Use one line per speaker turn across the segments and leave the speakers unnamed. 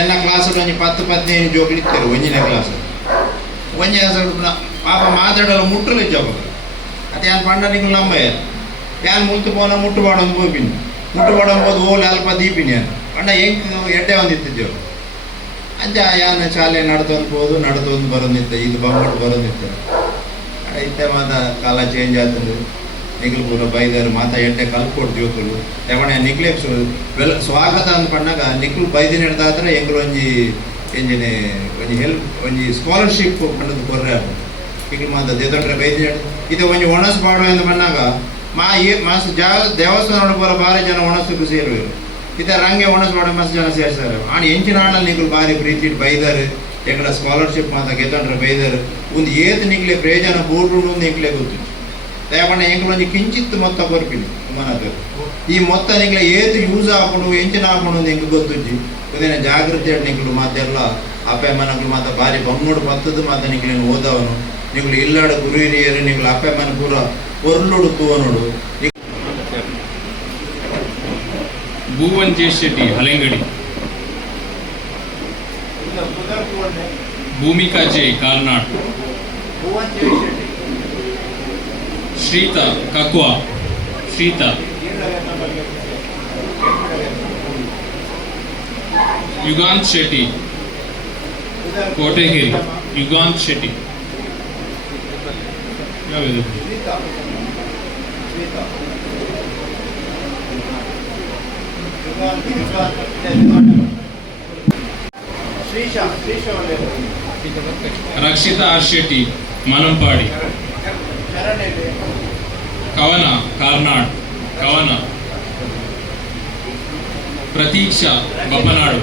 ಎನ್ನ ಕ್ಲಾಸ್ ಒಂಜಿ ಪತ್ತು, ಪದಿನೈದು ಜೋಕ್ಲು ಇತ್ತರು ಒಂಜನೇ ಕ್ಲಾಸ್ ಒಂಜನೇ ಕ್ಲಾಸ್ ಪಾಪ ಮಾತಾಡಲು ಮುಟ್ಟಲು ಇಜ್ಜಪ್ಪ ಅದೇ ಯಾನ್ ಪಂಡ ನಿಂಗೆ ನಂಬ ಯಾನ್ ಮುಲ್ತು ಪೋನ ಮುಟ್ಟು ಬಾಡೊಂದು ಹೋಗಿನಿ. ಮುಟ್ಟು ಬಾಡೊಂಬೋದು ಓಲ್ ಅಲ್ಪ ದೀಪಿನಿ ಅಂತ ಪಂಡ ಹೆಂಗ್ ಎಡ್ಡೆ ಒಂದಿತ್ತಿದ್ದೆವು ಅಂಚ ಯಾನ್ ಶಾಲೆ ನಡ್ದೊಂದು ಹೋದು, ನಡ್ದೊಂದು ಬರೋದಿತ್ತ, ಇದು ಬಂಗಟ್ಟು ಬರೋದಿತ್ತ. ಇತ್ತೆ ಮಾತ, ಕಾಲ ನಿಖಿಲ್ ಪೂರ ಬೈದರು, ಮಾತ ಎಡ್ಡೆ ಕಲ್ಕೊಡ್ ಜೋಕುಲು. ತೆವಣೆ ನಿಕ್ಲೆಗ್ ವೆಲ್ ಸ್ವಾಗತ ಅಂತ ಪಂಡಾಗ ನಿಕ್ಲು ಬೈದಿನ ಹಿಡ್ದಾದ್ರೆ ಎಂಗ್ಲು ಒಂಜಿ ಎಂಜಿನೆ, ಒಂಜಿ ಹೆಲ್ಪ್ ಒಂಜಿ ಸ್ಕಾಲರ್ಶಿಪ್ ಪಂಡದು ಕೊರ್ರೆ ನಿಖಿಲ್ ಮಾತ ದೇದೊಟ್ರೆ ಬೈದಿನ ಇದು ಒಂಜಿ ಒಣಸ್ ಬಾಡು ಎಂದು ಮಾ ಈ ಮಾಸ್ ಜಾಗ ದೇವಸ್ಥಾನ ಪೂರ ಭಾರಿ ಜನ ಒಣಸಕ್ಕೂ ಸೇರುವರು ಇದೆ ರಂಗೆ ಒಣಸ್ ಬಾಡು ಮಸ್ತ್ ಜನ ಸೇರ್ತಾರೆ ಆಣ ಎಂಚಿನ ಆಡಲ್ಲಿ ನಿಖಿಲ್ ಭಾರಿ ಪ್ರೀತಿ ಬೈದಾರೆ. ಎಂಗಳ ಸ್ಕಾಲರ್ಶಿಪ್ ಮಾತ ಗೆದ್ದೊಂಡ್ರೆ ಬೈದಾರೆ. ಒಂದು ಏತ್ ನಿಕ್ಲೆ ಪ್ರಯೋಜನ ಬೋರ್ಡ್ ಒಂದು ಗೊತ್ತು. ದಯಪಂಡ ಎಂಕ್ಲು ಒಂಜಿ ಕಿಂಚಿತ್ ಮೊತ್ತ ಕೊರ್ಪಿನಿ ಮನದ ಈ ಮೊತ್ತ ನಿಕ್ಲೆ ಏದು ಯೂಸ್ ಹಾಕೊಂಡು ಎಂಚಿನ ಹಾಕೊಂಡು ಎಂಕ್ ಗೊತ್ತುಜ್ಜಿ ಉದಿನ ಜಾಗೃತಿ ನಿಕ್ಲು ಮಾತೆಲ್ಲ ಅಪ್ಪ ಮನಕ್ಲು ಮಾತ ಬಾರಿ ಬಮ್ಮೋಡು ಮತ್ತದು ಮಾತ ನಿಕ್ಲೇನು ಓದವನು. ನಿಕ್ಲು ಇಲ್ಲಾಡ ಗುರು ಹಿರಿಯರು ನಿಕ್ಲು ಅಪ್ಪ ಮನ ಪೂರ ಒರ್ಲುಡು ತೂವನುಡು.
Bhuvan J Shetty Halengadi Bhoomika J Karnad Bhuvan Shrita Kakwa. Shrita. Yugant Shetty. Kotagiri. Yugant
Shetty. क्या
वेदन रक्षिता आर्शेटी मनमपाड़ी కవన కార్నాడ్ కవన. ప్రతీక్ష బొప్పనాడు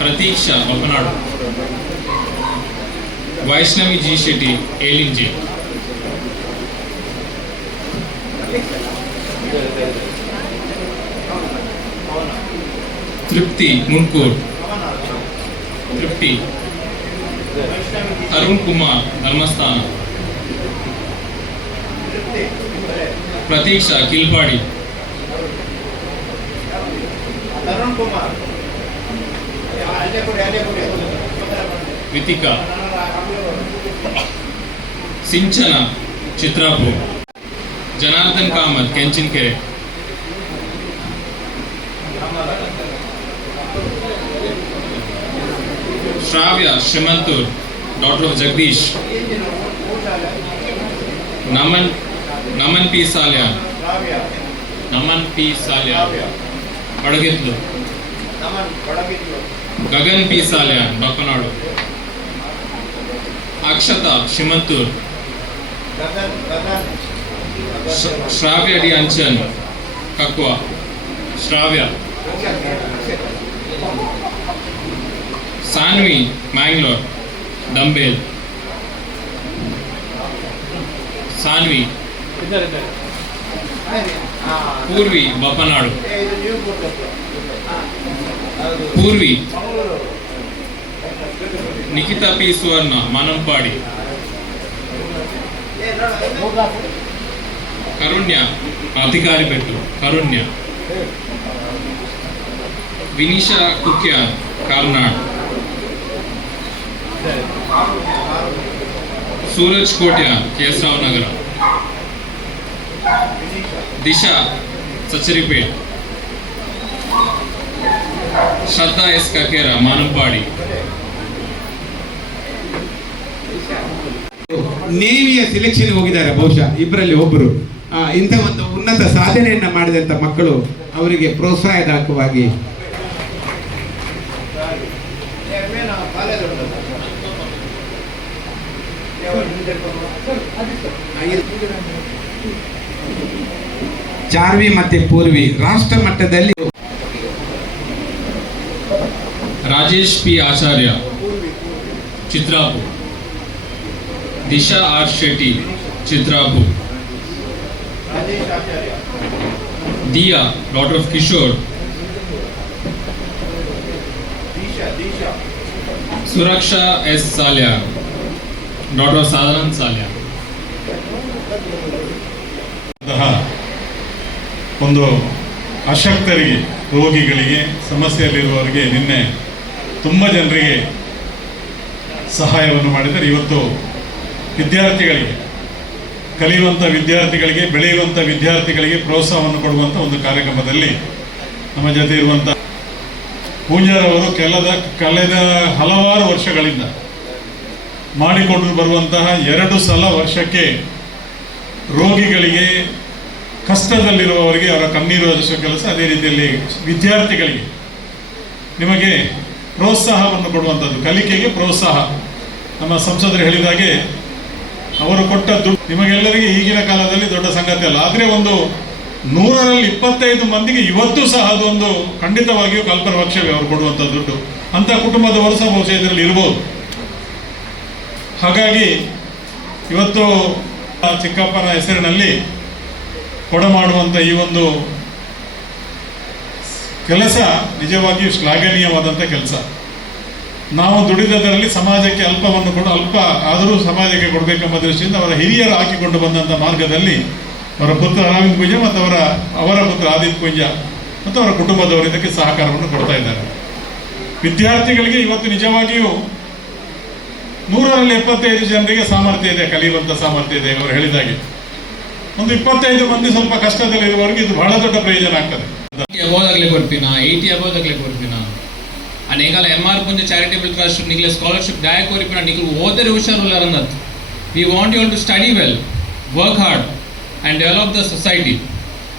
ప్రతీక్ష బొప్పనాడు వైష్ణవి జీ శెట్టి ఏలింజీ తృప్తి మున్కూర్. తృప్తి. తరుణ్ కుమార్ ధర్మస్థానం. प्रतीक्षा किलपाड़ी
तरुण कुमार कृतिका सिंचना Chitrapur Janardan
Kamat कैंचिन K Shravya Shrimantur doctor Jagadish Naman Naman P Salian. Naman P Salian. Padagittu
Gagan
P Salian Boppanadu Akshata
Shimantur Shravya
D Anchan Kakkuva Shravya. Sanvi Mangalore.
Dambel Sanvi.
ಶ್ರ- ಶ್ರಾವ್ಯ D Anchan ಕಕ್ವಾ ಶ್ರಾವ್ಯ ಸಾನ್ವಿ ಮ್ಯಾಂಗ್ಳೂರ್ ದಂಬೇಲ್ ಸಾನ್ವಿ ಪೂರ್ವಿ ಬಪ್ಪನಾಡು
ಇದು ನೀವು ಕೊಟ್ಟದ್ದು ಹೌದು
Purvi
Mangaluru
Nikhita P ಸುವರ್ಣ ಮನಂಪಾಡಿ
ಏ ನೋಡ
ಕರುಣ್ಯ ಅಧಿಕಾರಿ ಪೆಟ್ಟು ಕರುಣ್ಯ ವಿನಿಶಾ ಕುಕ್ಯಾನ್ ಕಾರ್ನಾಡ್ ಸೂರಜ್ ಕೋಟ್ಯಾನ್ ಕೇಸರಾವ್ ನಗರ ದಿಶಾ ಸಚರಿಪೇಟ್ ಶ್ರದ್ಧಾ ಎಸ್ ಕಕೇರ ಮಾನಂಪಾಡಿ.
ನೇವಿಯ selection ಹೋಗಿದ್ದಾರೆ ಬಹುಶಃ ಇಬ್ಬರಲ್ಲಿ ಒಬ್ಬರು ಆ, ಇಂಥ ಒಂದು ಉನ್ನತ ಸಾಧನೆಯನ್ನು ಮಾಡಿದಂತ ಮಕ್ಕಳು ಅವರಿಗೆ ಪ್ರೋತ್ಸಾಹದಾಯಕವಾಗಿ
ಏನು ಕಾಲೇಜ್ ಉಂಟಲ್ಲ
ಚಾರ್ವಿ ಮತ್ತೆ ಪೂರ್ವಿ ರಾಷ್ಟ್ರ ಮಟ್ಟದಲ್ಲಿ
Rajesh P Acharya,
Chitrapur. Disha
R Shetty, Chitrapur. Rajesh
Acharya Diya
daughter of Kishore Disha Disha Suraksha S
Salian ಒಂದು ಅಶಕ್ತರಿಗೆ, ರೋಗಿಗಳಿಗೆ, ಸಮಸ್ಯೆಯಲ್ಲಿರುವವರಿಗೆ ನಿನ್ನೆ ತುಂಬ ಜನರಿಗೆ ಸಹಾಯವನ್ನು ಮಾಡಿದರೆ ಇವತ್ತು ವಿದ್ಯಾರ್ಥಿಗಳಿಗೆ ಕಲಿಯುವಂಥ ವಿದ್ಯಾರ್ಥಿಗಳಿಗೆ ಬೆಳೆಯುವಂಥ ವಿದ್ಯಾರ್ಥಿಗಳಿಗೆ ಪ್ರೋತ್ಸಾಹವನ್ನು ಕೊಡುವಂಥ ಒಂದು ಕಾರ್ಯಕ್ರಮದಲ್ಲಿ ನಮ್ಮ ಜೊತೆ ಇರುವಂಥ ಪೂಜಾರವರು ಕೆಲದ, ಕಳೆದ ಹಲವಾರು ವರ್ಷಗಳಿಂದ ಮಾಡಿಕೊಂಡು ಬರುವಂತಹ ಎರಡು ಸಲ ವರ್ಷಕ್ಕೆ ರೋಗಿಗಳಿಗೆ ಕಷ್ಟದಲ್ಲಿರುವವರಿಗೆ ಅವರ ಕಣ್ಣೀರು ಹರಿಸುವ ಕೆಲಸ ಅದೇ ರೀತಿಯಲ್ಲಿ ವಿದ್ಯಾರ್ಥಿಗಳಿಗೆ. ನಿಮಗೆ ಪ್ರೋತ್ಸಾಹವನ್ನು ಕೊಡುವಂಥದ್ದು, ಕಲಿಕೆಗೆ ಪ್ರೋತ್ಸಾಹ. ನಮ್ಮ ಸಂಸದರು ಹೇಳಿದ ಹಾಗೆ ಅವರು ಕೊಟ್ಟ ದುಡ್ಡು ನಿಮಗೆಲ್ಲರಿಗೆ ಈಗಿನ ಕಾಲದಲ್ಲಿ ದೊಡ್ಡ ಸಂಗತಿ ಅಲ್ಲ. ಆದರೆ ಒಂದು ನೂರರಲ್ಲಿ ಇಪ್ಪತ್ತೈದು ಮಂದಿಗೆ ಇವತ್ತು ಸಹ ಅದೊಂದು ಖಂಡಿತವಾಗಿಯೂ ಕಲ್ಪವೃಕ್ಷವೇ ಅವರು ಕೊಡುವಂಥ ದುಡ್ಡು. ಅಂತ ಕುಟುಂಬದವರು ಸಹ ಬಹುಶಃ ಇದರಲ್ಲಿ ಇರ್ಬೋದು. ಹಾಗಾಗಿ, ಇವತ್ತು ಚಿಕ್ಕಪ್ಪನ ಹೆಸರಿನಲ್ಲಿ ಕೊಡಮಾಡುವಂಥ ಈ ಒಂದು ಕೆಲಸ ನಿಜವಾಗಿಯೂ ಶ್ಲಾಘನೀಯವಾದಂಥ ಕೆಲಸ. ನಾವು ದುಡಿದದರಲ್ಲಿ ಸಮಾಜಕ್ಕೆ ಅಲ್ಪವನ್ನು ಕೊಡು, ಅಲ್ಪ ಆದರೂ ಸಮಾಜಕ್ಕೆ ಕೊಡಬೇಕೆಂಬ ದೃಷ್ಟಿಯಿಂದ ಅವರ ಹಿರಿಯರು ಹಾಕಿಕೊಂಡು ಬಂದಂಥ ಮಾರ್ಗದಲ್ಲಿ ಅವರ ಪುತ್ರ ಅರವಿಂದ್ ಪೂಜೆ ಮತ್ತು ಅವರ ಅವರ ಪುತ್ರ ಆದಿತ್ಯ ಪೂಂಜ ಮತ್ತು ಅವರ ಕುಟುಂಬದವರು ಇದಕ್ಕೆ ಸಹಕಾರವನ್ನು ಕೊಡ್ತಾ ಇದ್ದಾರೆ. ವಿದ್ಯಾರ್ಥಿಗಳಿಗೆ ಇವತ್ತು ನಿಜವಾಗಿಯೂ ನೂರರಲ್ಲಿ ಎಪ್ಪತ್ತೈದು ಜನರಿಗೆ ಸಾಮರ್ಥ್ಯ ಇದೆ ಕಲಿಯುವಂಥ ಸಾಮರ್ಥ್ಯ ಇದೆ, ಅವರು ಹೇಳಿದಾಗೆ. ಒಂದು ಇಪ್ಪತ್ತೈದು ಮಂದಿ ಸ್ವಲ್ಪ ಕಷ್ಟದಲ್ಲಿ ಇರುವವರಿಗೆ ಇದು ಬಹಳ ದೊಡ್ಡ ಪ್ರಯೋಜನ ಆಗ್ತದೆ.
ಅಬೋದಾಗಲೇ ಕೊಡ್ತೀನ ಏಯ್ಟಿ ಅಬೋದಾಗಲೇ ಕೊಡ್ತೀನ ಆ ನೇಗಾಲ M R Punja charitable trust ನಿಗಲ scholarship ದಾಯ ಕೋರಿಪಿನ ನಿಗಲು ಓದರೆ ಹುಷಾರುಲ್ಲರಂದತ್ we want you all to study well work hard and develop the society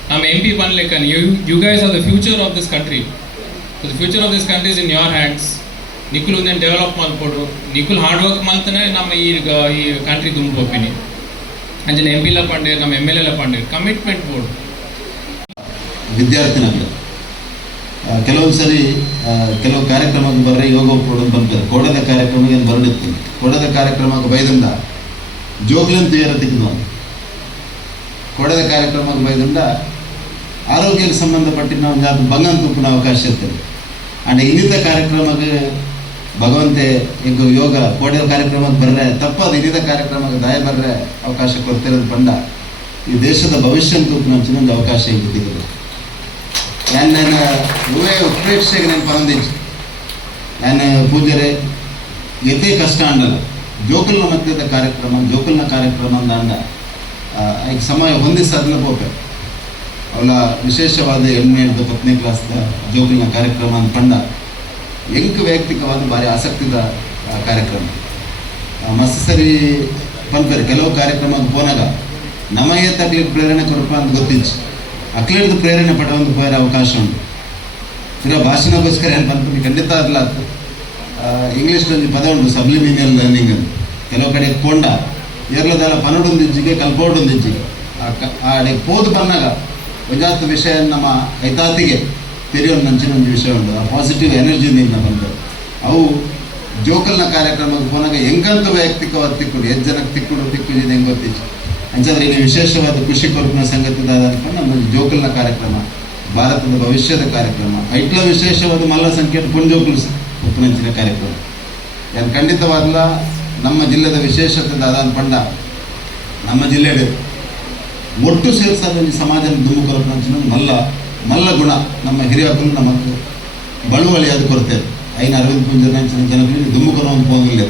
ನಮ್ಮ M P ಬನ್ಲೇಕನ್ you you guys are the future of this country the future of this country is in your hands ನಿಖುಲ್ develop ಮಾಡಿಕೊಡು. ನಿಖುಲ್ hard work ಮಾಡ್ತಾನೆ, ನಮ್ಮ ಈ ಈ country ತುಂಬ ಅಂಜನ M ಪಿಲ ಪಾಂಡೆ ನಮ್ಮ M L A Pandey commitment board
ವಿದ್ಯಾರ್ಥಿ ನಗರ ಆ, ಕೆಲವೊಂದು ಸರಿ ಕೆಲವು ಕಾರ್ಯಕ್ರಮಕ್ಕೆ ಬರ್ರೆ ಯೋಗ ಕೊಡೋದು ಬಂತಾರೆ ಕೊಡದ ಕಾರ್ಯಕ್ರಮ ಏನು ಬರಡಿತ್ತು ಕೊಡದ ಕಾರ್ಯಕ್ರಮಕ್ಕೆ ಬೈದಂದ ಜೋಗ್ಲನ್ ತೀರ ನಾವು ಕೊಡದ ಕಾರ್ಯಕ್ರಮಕ್ಕೆ ಬೈದಂದ ಆರೋಗ್ಯಕ್ಕೆ ಸಂಬಂಧಪಟ್ಟಿನ ಒಂದು ಅದು ಬಂಗನ್ ತುಪ್ಪನ ಅವಕಾಶ ಇರ್ತದೆ. ಅಂಡ್ ಇನ್ನಿತ ಕಾರ್ಯಕ್ರಮಕ್ಕೆ ಭಗವಂತೆ ಈಗ ಯೋಗ ಕೋಡದ ಕಾರ್ಯಕ್ರಮಕ್ಕೆ ಬರ್ರೆ, ತಪ್ಪದು ಇನ್ನಿತ ಕಾರ್ಯಕ್ರಮಕ್ಕೆ ದಾಯ ಬರ್ರೆ ಅವಕಾಶ ಕೊಡ್ತಿರೋದು ಬಂಡ ಈ ದೇಶದ ಭವಿಷ್ಯ ತೂಪಿನ ಚಿನ್ನೊಂದು ಅವಕಾಶ ತೆಗೆದು ನಾನು ನನ್ನ ಯುವ ಉತ್ಪ್ರೇಕ್ಷೆಗೆ ನಾನು ಪರಂದಿಜ್ಜೆ ನಾನು ಪೂಜರೆ ಎದೇ ಕಷ್ಟ ಅಂಡಲ್ಲ ಜೋಕಲ್ನ ಮಧ್ಯದ ಕಾರ್ಯಕ್ರಮ, ಜೋಕಲ್ನ ಕಾರ್ಯಕ್ರಮ ಅಂದ ಈಗ ಸಮಯ ಹೊಂದಿಸದ್ನ ಹೋಗ್ಬೇಕು. ಅವಳ ವಿಶೇಷವಾದ ಹಿಡಿದು ಹತ್ತನೇ ಕ್ಲಾಸ್ದ ಜೋಕಲ್ನ ಕಾರ್ಯಕ್ರಮ ಅಂತ ಪಂಡ ಎಂಕ್ ವೈಯಕ್ತಿಕವಾಗಿ ಭಾರಿ ಆಸಕ್ತಿದ ಕಾರ್ಯಕ್ರಮ. ಮಸ್ತ್ ಸರಿ ಪಂಪರು ಕೆಲವು ಕಾರ್ಯಕ್ರಮ ಪೋನಾಗ ನಮಗೆ ತಕ್ಲಿಕ್ಕೆ ಪ್ರೇರಣೆ ಕೊಡಪ್ಪ ಅಂತ ಗೊತ್ತಿತ್ತು ಅಕ್ಲಿಡ್ದು ಪ್ರೇರಣೆ ಪಡುವಂತ ಹೋಗಿರ ಅವಕಾಶ ಉಂಟು. ಇರೋ ಭಾಷಣಕ್ಕೋಸ್ಕರ ಏನು ಬಂತು? ಖಂಡಿತ ಅಲ್ಲ ಇಂಗ್ಲೀಷ್ನಲ್ಲಿ ಪದ ಉಂಟು ಸಬ್ಲಿಮಿನಿಯಲ್ ಲರ್ನಿಂಗ್ ಅಂತ. ಕೆಲವು ಕಡೆ ಕೊಂಡ. ಏರ್ಲದಲ್ಲ ಪನ್ನಡೊಂದಿಜ್ಜಿಗೆ ಇಜ್ಜಿಗೆ ಆ ಕ, ಆ ಕಡೆ ಪೋದು ಬಂದಾಗ ಒಂಜಾತ ವಿಷಯ ನಮ್ಮ ಐತಾತಿಗೆ. ತೆರೆಯೋ ನಂಚಿನ ಒಂದು ವಿಷಯ ಉಂಟು. ಆ ಪಾಸಿಟಿವ್ ಎನರ್ಜಿ ನಿನ್ನ ಬಂದು. ಅವು ಜೋಕಲ್ನ ಕಾರ್ಯಕ್ರಮಕ್ಕೆ ಹೋದಾಗ ಹೆಂಗಂತ ವೈಯಕ್ತಿಕವಾದ ತಿಕ್ಕುಡು ಎಷ್ಟು ಜನಕ್ಕೆ ತಿಕ್ಕುಡು ತಿಕ್ಕೊಂಡಿದೆ ಹೆಂಗೆ ಗೊತ್ತಿತ್ತು ಅಂಚಂದ್ರೆ ಇಲ್ಲಿ ವಿಶೇಷವಾದ ಖುಷಿ ಕೊರಪಿನ ಸಂಗತಿ ಅನ್ಕೊಂಡು ನಮ್ಮ ಜೋಕಲ್ನ ಕಾರ್ಯಕ್ರಮ, ಭಾರತದ ಭವಿಷ್ಯದ ಕಾರ್ಯಕ್ರಮ ಐಟ್ಲ ವಿಶೇಷವಾದ ಮಲ್ಲ ಸಂಖ್ಯೆ ಪುಂಜೋಕುಲು ಉಪನಂಚಿನ ಕಾರ್ಯಕ್ರಮ. ಯಾಕೆ ಖಂಡಿತವಾದ್ಲ ನಮ್ಮ ಜಿಲ್ಲೆದ ವಿಶೇಷತೆ ದಾದಾನ್ ಪಂಡ ನಮ್ಮ ಜಿಲ್ಲೆಡೆ ಒಟ್ಟು ಸೇರಿಸಾದ ಸಮಾಜ ಕೊರಪಿನ ಮಲ್ಲ. ಮಲ್ಲ ಗುಣ ನಮ್ಮ ಹಿರಿಯಕ್ಕೂ ನಮಗೆ ಬಳುವಳಿಯಾದ ಕೊರತೆ. ಐನ ಅರವಿಂದ್ ಪುಂಜನ ಜನಗಳಿಗೆ ದುಮ್ಮು ಕೊರ ಒಂದು ಹೋಗಿಲ್ಲ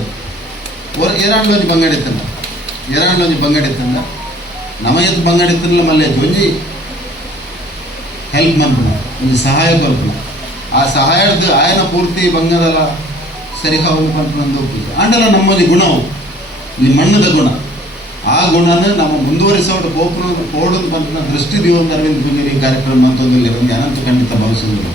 ಓರ್ ಏರಾಂಡ್ಲೊಂಜಿ ಬಂಗಡಿತ್ತಲ್ಲ ಏರಾಂಡ್ಲೊಂಜಿ ಬಂಗಡಿತ್ತಲ್ಲ ನಮ್ಮ ಎದ್ದು ಬಂಗಡಿತ್ತಿರಲ್ಲ ಮಲ್ಲೆ ಒಂಜಿ ಹೆಲ್ಪ್ ಮನ್ಪುನ ಒಂದು ಸಹಾಯ ಕೊಲ್ಪುಣ ಆ ಸಹಾಯದ ಆಯನ ಪೂರ್ತಿ ಬಂಗದಲ್ಲ ಸರಿ ಹಾವು ನಂದು ಆಂಡಲ ನಮ್ಮಲ್ಲಿ ಗುಣವು ಈ ಮಣ್ಣದ ಗುಣ. ಆ ಗುಣನ ನಾವು ಮುಂದುವರಿಸೋದು ಪೋಪನ ಪೋಡೋದು ಬಂದ ದೃಷ್ಟಿ ದಿವಂತ ಅರವಿಂದ್ ಕಾರ್ಯಕ್ರಮ ಅಂತ ಒಂದು ಅನಂತ ಖಂಡಿತ ಭಾವಿಸಿದ್ರು